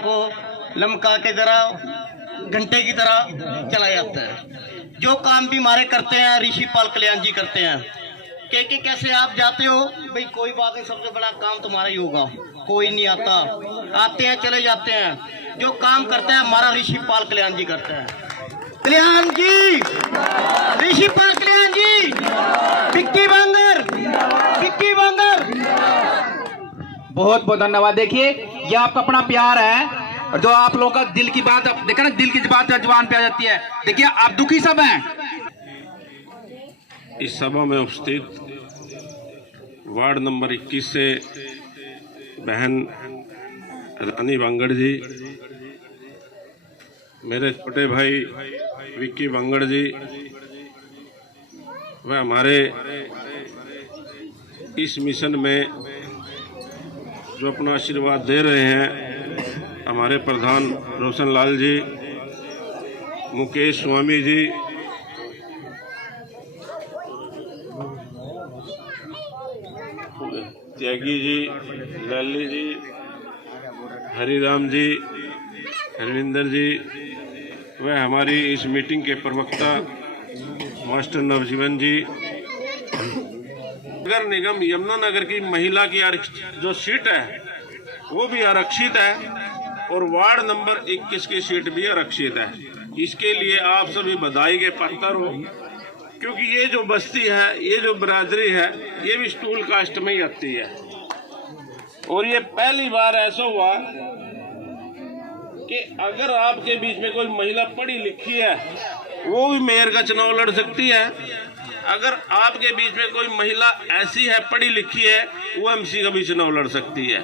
को लमका के तरह घंटे की तरह चला जाता है। जो काम भी हमारे करते हैं ऋषिपाल कल्याण जी करते हैं। के कैसे आप जाते हो भाई, कोई बात नहीं, सबसे बड़ा काम तुम्हारा ही होगा, कोई नहीं आता, आते हैं चले जाते हैं। जो काम करते हैं हमारा ऋषिपाल कल्याण जी करते हैं। कल्याण जी, ऋषिपाल कल्याण जी, विक्की बांगर, विक्की बांगर। बहुत बहुत धन्यवाद। देखिए ये आपका अपना प्यार है और जो आप लोगों का दिल की बात, देखा ना, दिल की बात जुबान पे आ जाती है। देखिए आप दुखी सब हैं। इस सभा में उपस्थित वार्ड नंबर 21 से बहन रानी बांगड़ जी, मेरे छोटे भाई विक्की बांगड़ जी, वह हमारे इस मिशन में जो अपना आशीर्वाद दे रहे हैं, हमारे प्रधान रोशन लाल जी, मुकेश स्वामी जी, त्यागी जी, लाली जी, हरिराम जी, हरविंदर जी, वह हमारी इस मीटिंग के प्रवक्ता मास्टर नवजीवन जी। नगर निगम यमुनानगर की महिला की जो सीट है वो भी आरक्षित है और वार्ड नंबर 21 की सीट भी आरक्षित है। इसके लिए आप सभी बधाई के पात्र हो, क्योंकि ये जो बस्ती है, ये जो बिरादरी है, ये भी स्टूल कास्ट में ही आती है। और ये पहली बार ऐसा हुआ कि अगर आपके बीच में कोई महिला पढ़ी लिखी है वो भी मेयर का चुनाव लड़ सकती है। अगर आपके बीच में कोई महिला ऐसी है पढ़ी लिखी है, वो एमसी का भी चुनाव लड़ सकती है।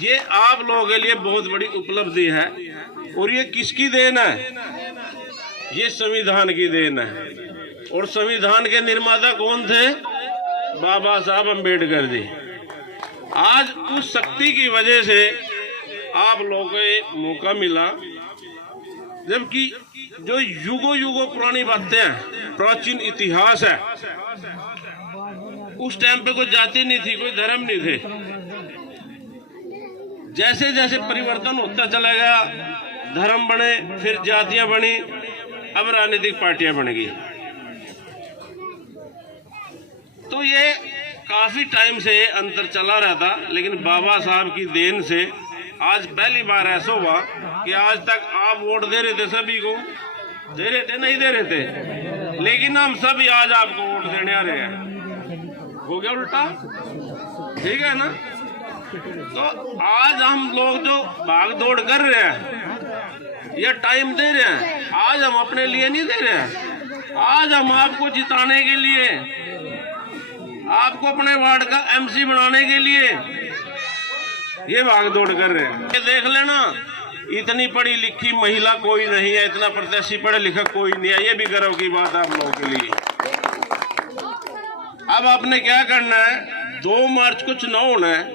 ये आप लोगों के लिए बहुत बड़ी उपलब्धि है। और ये किसकी देन है? ये संविधान की देन है। और संविधान के निर्माता कौन थे? बाबा साहब अम्बेडकर जी। आज उस शक्ति की वजह से आप लोगों को एक मौका मिला, जबकि जो युगों युगों पुरानी बातें हैं, प्राचीन इतिहास है, उस टाइम पे कोई जाति नहीं थी, कोई धर्म नहीं थे। जैसे जैसे परिवर्तन होता चला गया, धर्म बने, फिर जातियां बनी, अब राजनीतिक पार्टियां बन गई। तो ये काफी टाइम से अंतर चला रहा था, लेकिन बाबा साहब की देन से आज पहली बार ऐसा हुआ कि आज तक आप वोट दे रहे थे, सभी को दे रहे थे, नहीं दे रहे थे, लेकिन हम सभी आज आपको वोट देने आ रहे हैं। हो गया उल्टा, ठीक है ना? तो आज हम लोग जो भाग दौड़ कर रहे हैं या टाइम दे रहे हैं, आज हम अपने लिए नहीं दे रहे हैं। आज हम आपको जिताने के लिए, आपको अपने वार्ड का एमसी बनाने के लिए ये भाग दौड़ कर रहे हैं। ये देख लेना, इतनी पढ़ी लिखी महिला कोई नहीं है, इतना प्रत्याशी पढ़ा लिखा कोई नहीं है। ये भी गर्व की बात है आप लोगों के लिए। अब आपने क्या करना है? 2 मार्च को चुनाव होना है।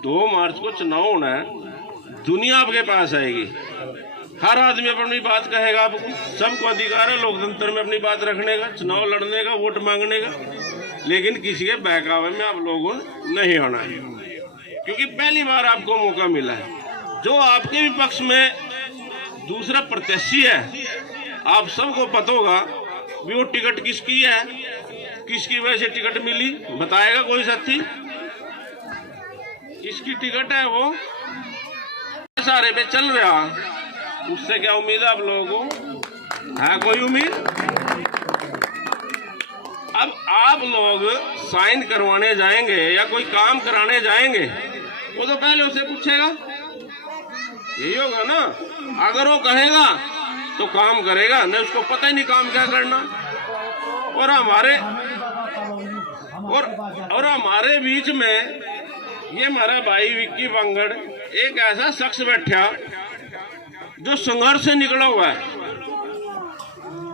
2 मार्च को चुनाव होना है। दुनिया आपके पास आएगी, हर आदमी अपनी बात कहेगा। आपको सबको अधिकार है लोकतंत्र में अपनी बात रखने का, चुनाव लड़ने का, वोट मांगने का, लेकिन किसी के बहकावे में आप लोगों ने नहीं आना है, क्योंकि पहली बार आपको मौका मिला है। जो आपके भी पक्ष में दूसरा प्रत्याशी है, आप सबको पता होगा भी वो टिकट किसकी है, किसकी वजह से टिकट मिली, बताएगा कोई साथी? किसकी टिकट है? वो सारे पे चल रहा, उससे क्या उम्मीद है आप लोगों को? है कोई उम्मीद? अब आप लोग साइन करवाने जाएंगे या कोई काम कराने जाएंगे, वो तो पहले उसे पूछेगा, यही होगा ना? अगर वो कहेगा तो काम करेगा, नहीं उसको पता ही नहीं काम क्या करना। और हमारे बीच में ये हमारा भाई विक्की बांगड़ एक ऐसा शख्स बैठा जो संघर्ष से निकला हुआ है।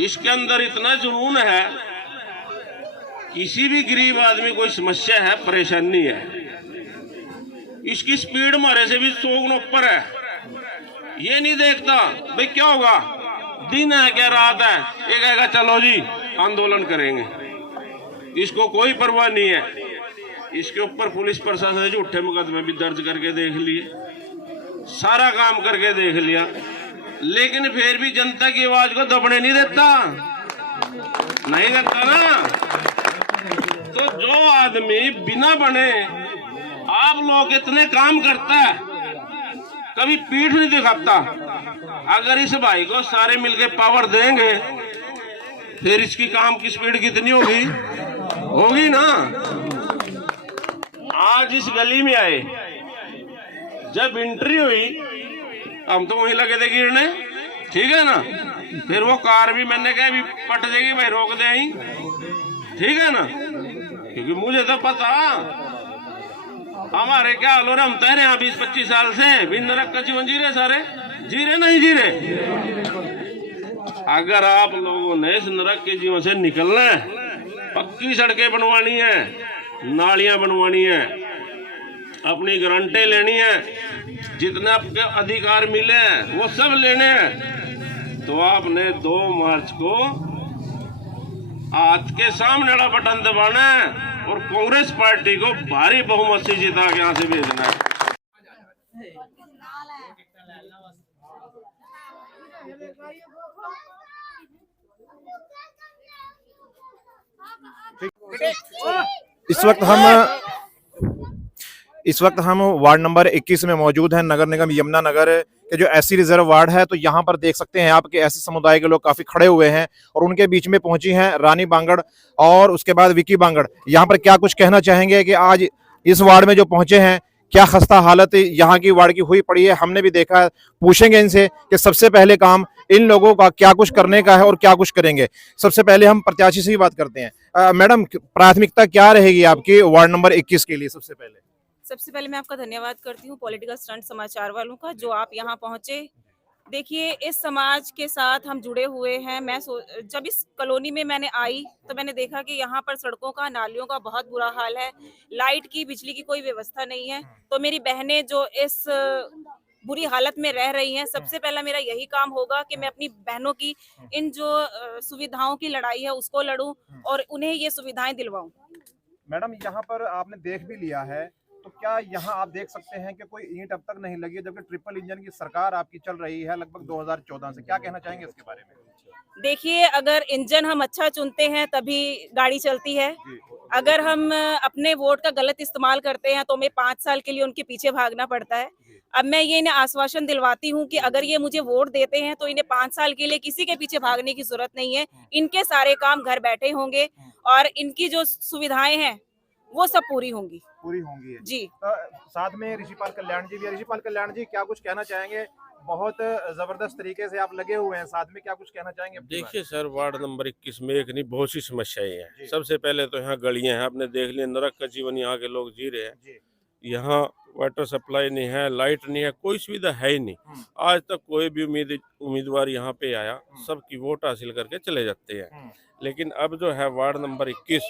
इसके अंदर इतना जुनून है, किसी भी गरीब आदमी कोई समस्या है, परेशानी है, इसकी स्पीड हमारे से भी 100 गुना ऊपर है। ये नहीं देखता भाई क्या होगा, दिन है क्या रात है, ये कहेगा चलो जी आंदोलन करेंगे। इसको कोई परवाह नहीं है। इसके ऊपर पुलिस प्रशासन ने झूठे मुकदमे भी दर्ज करके देख लिए, सारा काम करके देख लिया, लेकिन फिर भी जनता की आवाज को दबने नहीं देता, नहीं देता ना। तो जो आदमी बिना बने आप लोग इतने काम करता है, कभी पीठ नहीं दिखाता, अगर इस भाई को सारे मिलके पावर देंगे फिर इसकी काम की स्पीड कितनी होगी, होगी ना। आज इस गली में आए, जब एंट्री हुई हम तो वहीं लगे थे गिरने, ठीक है ना। फिर वो कार भी मैंने कहा भी पट जाएगी भाई, रोक दे आई, ठीक है ना, क्योंकि मुझे तो पता हमारे क्या हाल हो रहा, हम तैरे यहाँ 20-25 साल से बिन नरक का जीवन जी रहे, सारे जी रहे नहीं जी रहे। अगर आप लोगों ने इस नरक के जीवन से निकलना है, पक्की सड़कें बनवानी है, नालियां बनवानी है, अपनी गारंटी लेनी है, जितने आपके अधिकार मिले हैं वो सब लेने हैं, तो आपने 2 मार्च को हाथ के सामने वाला बटन दबाना है और कांग्रेस पार्टी को भारी बहुमत से जिता के यहाँ से भेजना है। इस वक्त हम वार्ड नंबर 21 में मौजूद हैं, नगर निगम यमुनानगर के जो एससी रिजर्व वार्ड है। तो यहाँ पर देख सकते हैं आप कि एससी समुदाय के लोग काफी खड़े हुए हैं और उनके बीच में पहुंची हैं रानी बांगड़ और उसके बाद विक्की बांगड़। यहाँ पर क्या कुछ कहना चाहेंगे कि आज इस वार्ड में जो पहुंचे हैं, क्या खस्ता हालत यहाँ की वार्ड की हुई पड़ी है, हमने भी देखा है। पूछेंगे इनसे कि सबसे पहले काम इन लोगों का क्या कुछ करने का है और क्या कुछ करेंगे। सबसे पहले हम प्रत्याशी से ही बात करते हैं। मैडम, प्राथमिकता क्या रहेगी आपकी वार्ड नंबर 21 के लिए? सबसे पहले मैं आपका धन्यवाद करती हूँ पॉलिटिकल स्टंट समाचार वालों का, जो आप यहाँ पहुँचे। देखिए, इस समाज के साथ हम जुड़े हुए हैं। जब इस कॉलोनी में मैंने आई तो मैंने देखा कि यहाँ पर सड़कों का, नालियों का बहुत बुरा हाल है, लाइट की, बिजली की कोई व्यवस्था नहीं है। तो मेरी बहनें जो इस बुरी हालत में रह रही हैं, सबसे पहला मेरा यही काम होगा कि मैं अपनी बहनों की इन जो सुविधाओं की लड़ाई है उसको लड़ूं और उन्हें ये सुविधाएं दिलवाऊं। मैडम, यहाँ पर आपने देख भी लिया है, तो क्या यहाँ आप देख सकते हैं कि कोई ईंट अब तक नहीं लगी है, जबकि ट्रिपल इंजन की सरकार आपकी चल रही है लगभग 2014 से? क्या कहना चाहेंगे इसके बारे में? देखिए, अगर इंजन हम अच्छा चुनते हैं तभी गाड़ी चलती है। अगर हम अपने वोट का गलत इस्तेमाल करते हैं तो हमें 5 साल के लिए उनके पीछे भागना पड़ता है। अब मैं ये इन्हें आश्वासन दिलवाती हूँ कि अगर ये मुझे वोट देते हैं तो इन्हें 5 साल के लिए किसी के पीछे भागने की जरूरत नहीं है। इनके सारे काम घर बैठे होंगे और इनकी जो सुविधाएं हैं वो सब पूरी होंगी जी। तो साथ में ऋषिपाल कल्याण जी भी है। ऋषिपाल कल्याण जी, क्या कुछ कहना चाहेंगे? बहुत जबरदस्त तरीके से आप लगे हुए हैं साथ में, क्या कुछ कहना चाहेंगे? देखिए सर, वार्ड नंबर 21 में एक नहीं बहुत सी समस्याएं हैं। सबसे पहले तो यहाँ गलियां हैं, आपने देख लिया, नरक का जीवन यहाँ के लोग जी रहे हैं। यहाँ वाटर सप्लाई नहीं है, लाइट नहीं है, कोई सुविधा है ही नहीं। आज तक कोई भी उम्मीदवार यहाँ पे आया, सबकी वोट हासिल करके चले जाते हैं। लेकिन अब जो है वार्ड नंबर 21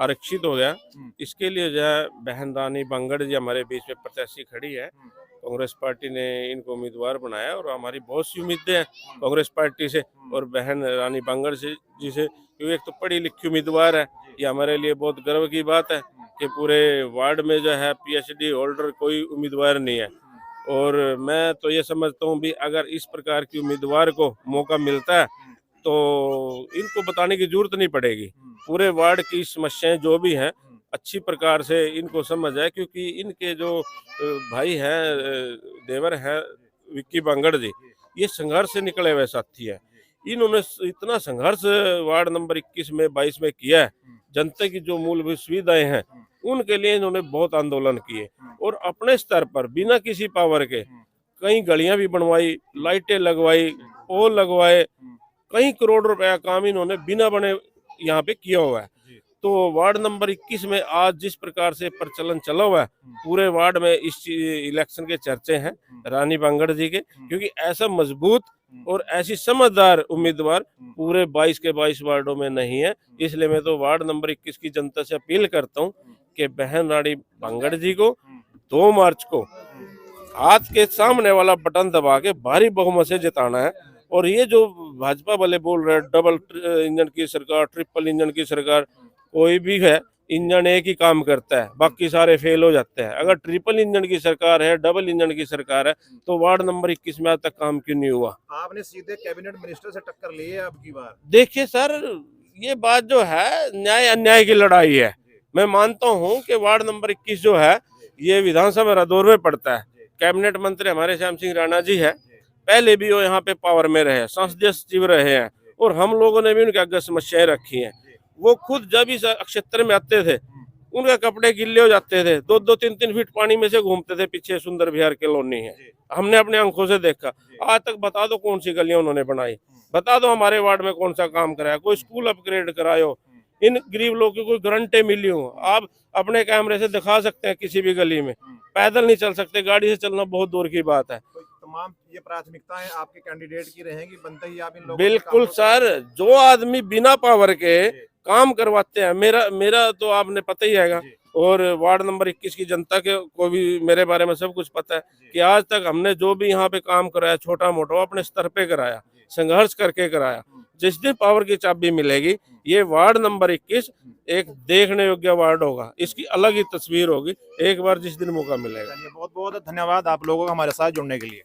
आरक्षित हो गया, इसके लिए जो है बहन रानी बांगड़ जी हमारे बीच में प्रत्याशी खड़ी है। कांग्रेस पार्टी ने इनको उम्मीदवार बनाया और हमारी बहुत सी उम्मीदें हैं कांग्रेस पार्टी से और बहन रानी बांगड़ से जी से, क्योंकि एक तो पढ़ी लिखी उम्मीदवार है। ये हमारे लिए बहुत गर्व की बात है कि पूरे वार्ड में जो है PhD होल्डर कोई उम्मीदवार नहीं है। और मैं तो ये समझता हूँ भी अगर इस प्रकार की उम्मीदवार को मौका मिलता है तो इनको बताने की जरूरत नहीं पड़ेगी। पूरे वार्ड की समस्याएं जो भी हैं अच्छी प्रकार से इनको समझ है, क्योंकि इनके जो भाई हैं, देवर हैं विक्की बांगड़ जी, ये संघर्ष से निकले हुए साथी है। इन्होंने इतना संघर्ष वार्ड नंबर 21 में 22 में किया है। जनता की जो मूलभूत सुविधाएं हैं उनके लिए इन्होंने बहुत आंदोलन किए और अपने स्तर पर बिना किसी पावर के कई गलियां भी बनवाई, लाइटें लगवाई, पोल लगवाए, कई करोड़ रुपए का काम इन्होंने बिना बने यहाँ पे किया हुआ है। तो वार्ड नंबर 21 में आज जिस प्रकार से प्रचलन चला हुआ है, पूरे वार्ड में इस इलेक्शन के चर्चे हैं रानी बांगड़ जी के, क्योंकि ऐसा मजबूत और ऐसी समझदार उम्मीदवार पूरे 22 के 22 वार्डों में नहीं है। इसलिए मैं तो वार्ड नंबर 21 की जनता से अपील करता हूँ कि बहन रानी बांगड़ जी को 2 मार्च को हाथ के सामने वाला बटन दबा के भारी बहुमत से जिताना है। और ये जो भाजपा वाले बोल रहे हैं डबल इंजन की सरकार, ट्रिपल इंजन की सरकार, कोई भी है इंजन एक ही काम करता है, बाकी सारे फेल हो जाते हैं। अगर ट्रिपल इंजन की सरकार है, डबल इंजन की सरकार है, तो वार्ड नंबर 21 में आज तक काम क्यों नहीं हुआ? आपने सीधे कैबिनेट मिनिस्टर से टक्कर ली है अब की बार। देखिए सर, ये बात जो है न्याय अन्याय की लड़ाई है। मैं मानता हूँ कि वार्ड नंबर 21 जो है ये विधानसभा रादौर में पड़ता है। कैबिनेट मंत्री हमारे श्याम सिंह राणा जी है, पहले भी वो यहाँ पे पावर में रहे, संसदीय सचिव रहे हैं, और हम लोगों ने भी उनके आगे समस्याएं रखी हैं। वो खुद जब इस क्षेत्र में आते थे उनके कपड़े गिल्ले हो जाते थे, 2-2, 3-3 फीट पानी में से घूमते थे। पीछे सुंदर विहार कॉलोनी है, हमने अपने आंखों से देखा। आज तक बता दो कौन सी गलियां उन्होंने बनाई, बता दो हमारे वार्ड में कौन सा काम कराया, कोई स्कूल अपग्रेड करायो, इन गरीब लोगों की कोई गारंटी मिली हो। आप अपने कैमरे से दिखा सकते हैं किसी भी गली में, पैदल नहीं चल सकते, गाड़ी से चलना बहुत दूर की बात है। तो तमाम ये प्राथमिकताएं आपके कैंडिडेट की रहेंगी, बनता ही आप इन लोगों बिल्कुल सर, जो आदमी बिना पावर के काम करवाते हैं, मेरा तो आपने पता ही है, और वार्ड नंबर 21 की जनता के को भी मेरे बारे में सब कुछ पता है कि आज तक हमने जो भी यहाँ पे काम कराया, छोटा मोटा अपने स्तर पे कराया, संघर्ष करके कराया। जिस दिन पावर की चाबी मिलेगी, ये वार्ड नंबर 21 एक देखने योग्य वार्ड होगा, इसकी अलग ही तस्वीर होगी एक बार जिस दिन मौका मिलेगा। बहुत बहुत धन्यवाद आप लोगों का हमारे साथ जुड़ने के लिए।